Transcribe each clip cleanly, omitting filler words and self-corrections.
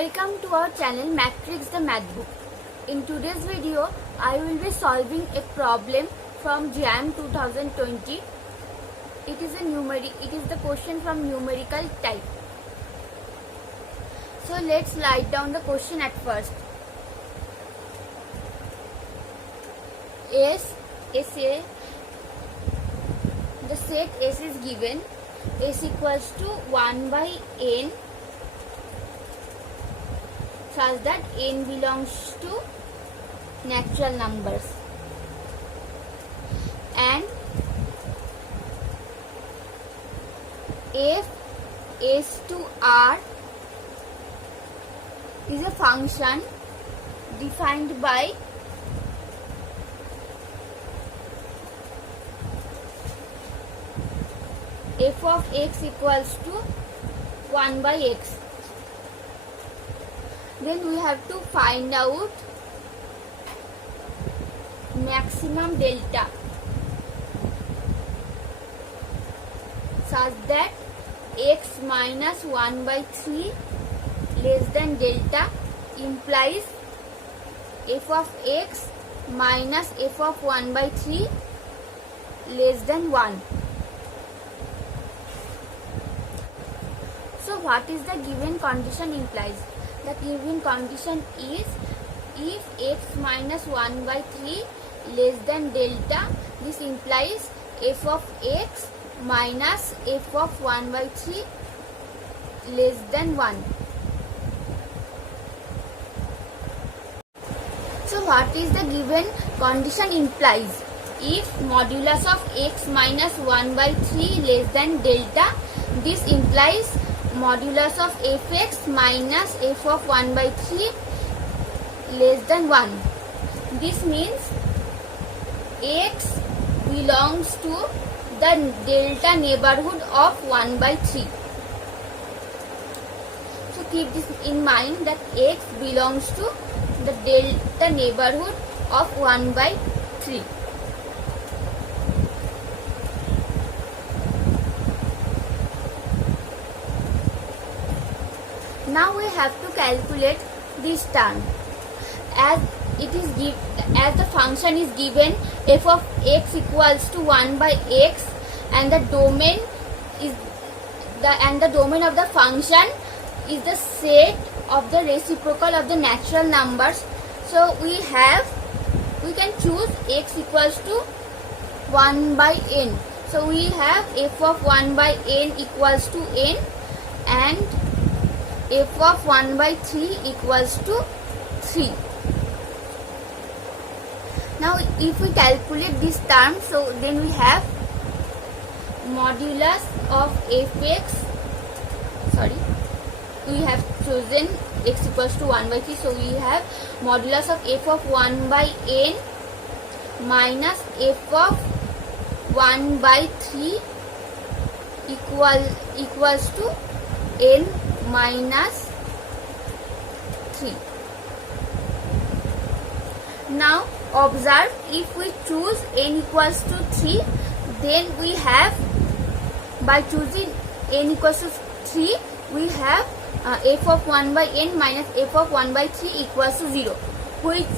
Welcome to our channel Matrix the Math Book. In today's video, I will be solving a problem from JAM 2020. It is the question from numerical type. So let's write down the question at first. The set S is given. S equals to 1 by n such that n belongs to natural numbers, and f S to R is a function defined by f of x equals to 1 by x. Then we have to find out maximum delta such that x minus 1 by 3 less than delta implies f of x minus f of 1 by 3 less than 1. So what is the given condition implies? The given condition is if x minus 1 by 3 less than delta, this implies f of x minus f of 1 by 3 less than 1. So what is the given condition implies? If modulus of x minus 1 by 3 less than delta, this implies modulus of fx minus f of 1 by 3 less than 1. This means x belongs to the delta neighborhood of 1 by 3. So keep this in mind that x belongs to the delta neighborhood of 1 by 3. Now we have to calculate this term. As the function is given f of x equals to 1 by x, and the domain of the function is the set of the reciprocal of the natural numbers. So we can choose x equals to 1 by n. So we have f of 1 by n equals to n, and f of 1 by 3 equals to 3. Now if we calculate this term, so then we have modulus of fx, we have chosen x equals to 1 by 3, so we have modulus of f of 1 by n minus f of 1 by 3 equals to n minus 3. Now observe, if we choose n equals to 3, then we have, by choosing n equals to 3, we have f of 1 by n minus f of 1 by 3 equals to 0, which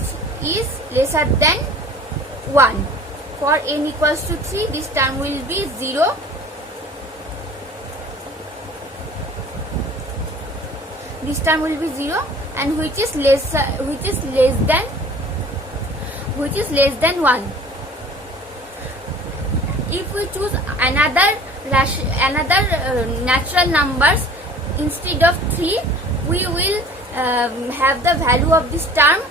is lesser than 1. For n equals to 3, this term will be 0. This term will be 0, and which is less than 1. If we choose another natural numbers instead of 3, we will have the value of this term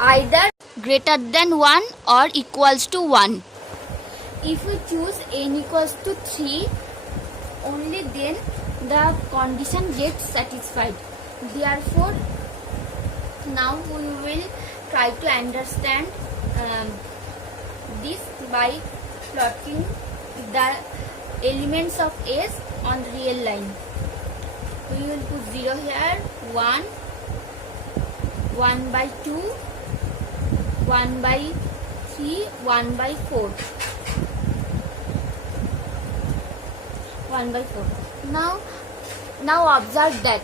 either greater than 1 or equals to 1. If we choose n equals to 3, only then the condition gets satisfied. Therefore, now we will try to understand this by plotting the elements of S on the real line. We will put 0 here, 1, 1 by 2, 1 by 3, 1 by 4. 1 by 4. Now observe that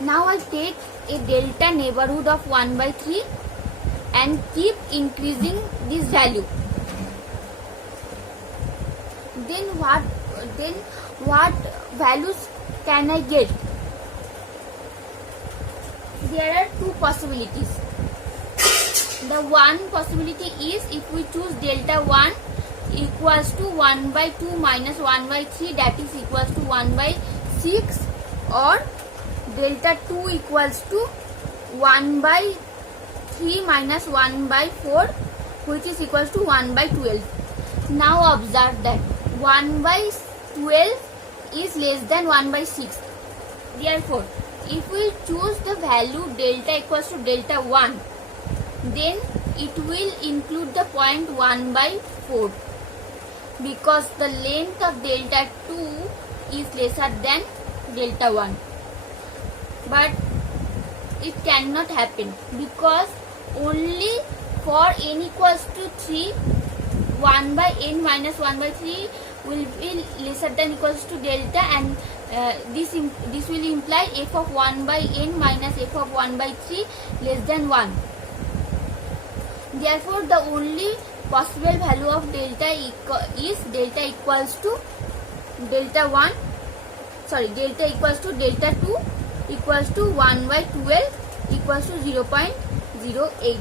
Now I take a delta neighborhood of 1 by 3 and keep increasing this value. Then what values can I get? There are two possibilities. The one possibility is if we choose delta 1 equals to 1 by 2 minus 1 by 3, that is equals to 1 by 6, or delta 2 equals to 1 by 3 minus 1 by 4, which is equals to 1 by 12. Now observe that 1 by 12 is less than 1 by 6. Therefore, if we choose the value delta equals to delta 1, then it will include the point 1 by 4, because the length of delta 2 is lesser than delta 1. But it cannot happen, because only for n equals to 3, 1 by n minus 1 by 3 will be lesser than equals to delta, and this will imply f of 1 by n minus f of 1 by 3 less than 1. Therefore, the only possible value of delta is delta equals to delta 1, delta equals to delta 2 equals to 1 by 12 equals to 0.08.